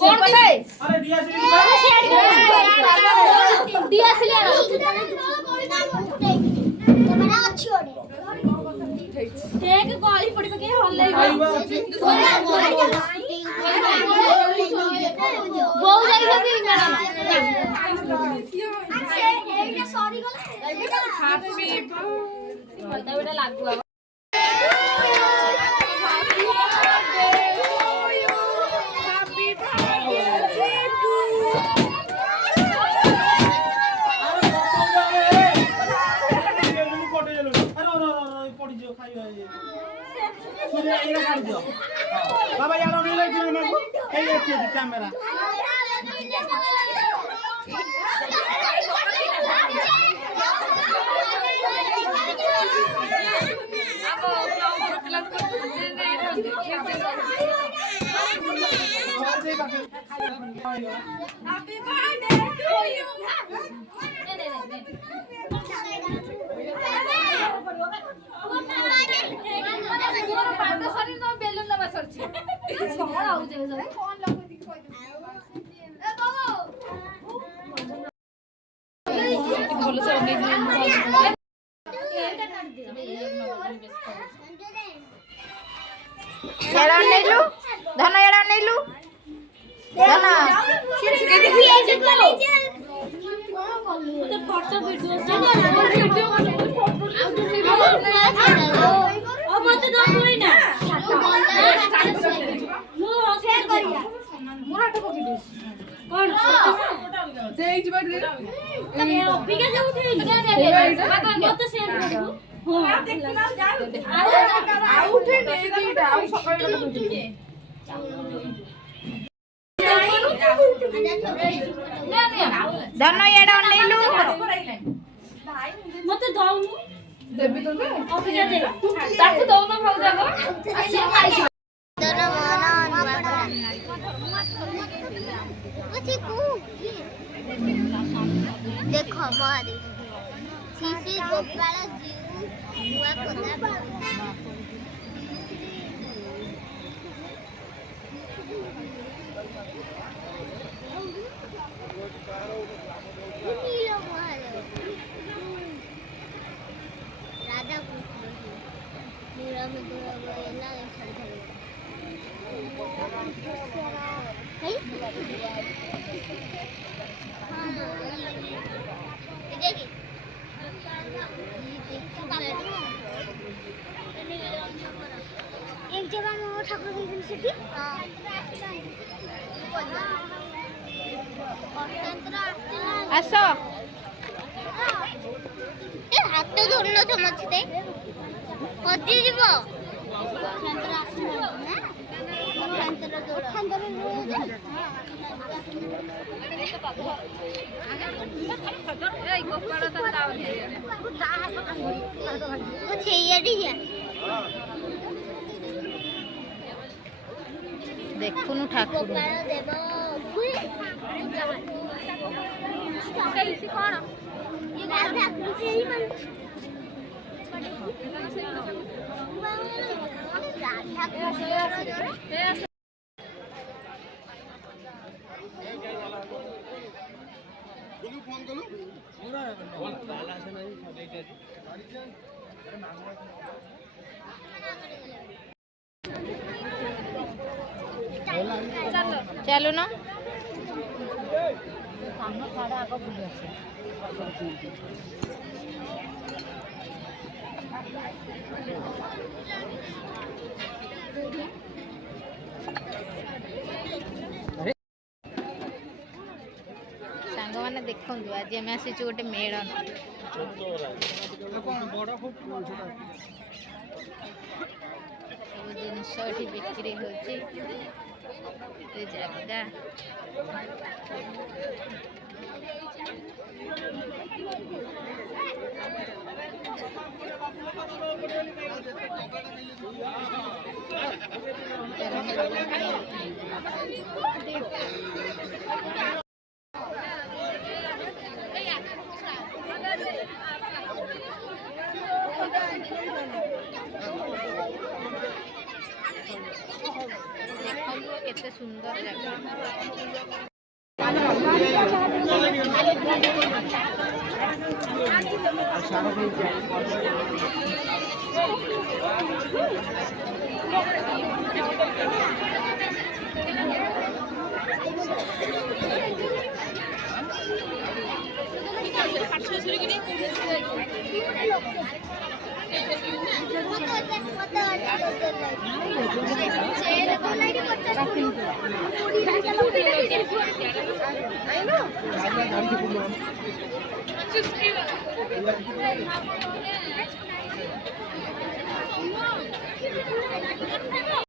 कौन पता है? अरे दिया से दिया से लिया देख गाली पड़ी पके हल्ले बहुत जाई थी मैडम एटा सॉरी गला हैप्पी बता बेटा लागू बाबा यार नहीं लग रहा मैं ए ये camera happy birthday to you balloon नवा सरछि समण आउ जे कोन लगो दिख कोइ ए बाबू बोलो से ओने एड़ा नेलु धन एड़ा नेलु धन तो फोटो वीडियो से वीडियो अब मत दो कोई ना मु शेयर करिया मोरा तो पकि दे कोन तेज बड रे अबिका जाऊ थे मत शेयर करू हां देखना जाऊ आउट ने दीटा आउ सकाळ धन एड़ा नेलु मत दउनु देबी तो अबिका दे ताकू दउनु भाउ जाबो आसी खाइ धन मना पछि को देखो मारे सीसी गोपाल जीव हुआ कोदा नीलो मारे राधा कृष्ण पूरा में दूर ಎಲ್ಲ छड़ है देखिए एक जगह में वो ठाकुर की सिटी आसो ए हाथ तो धरनो समझते पजी जीव देखुनु ठाकुर फोन करू चलो ना सांग मैंने देखु आज आम आसी गोटे मेलन सब जिनस बिक्री होची जगह केते सुंदर जगह গাড়ি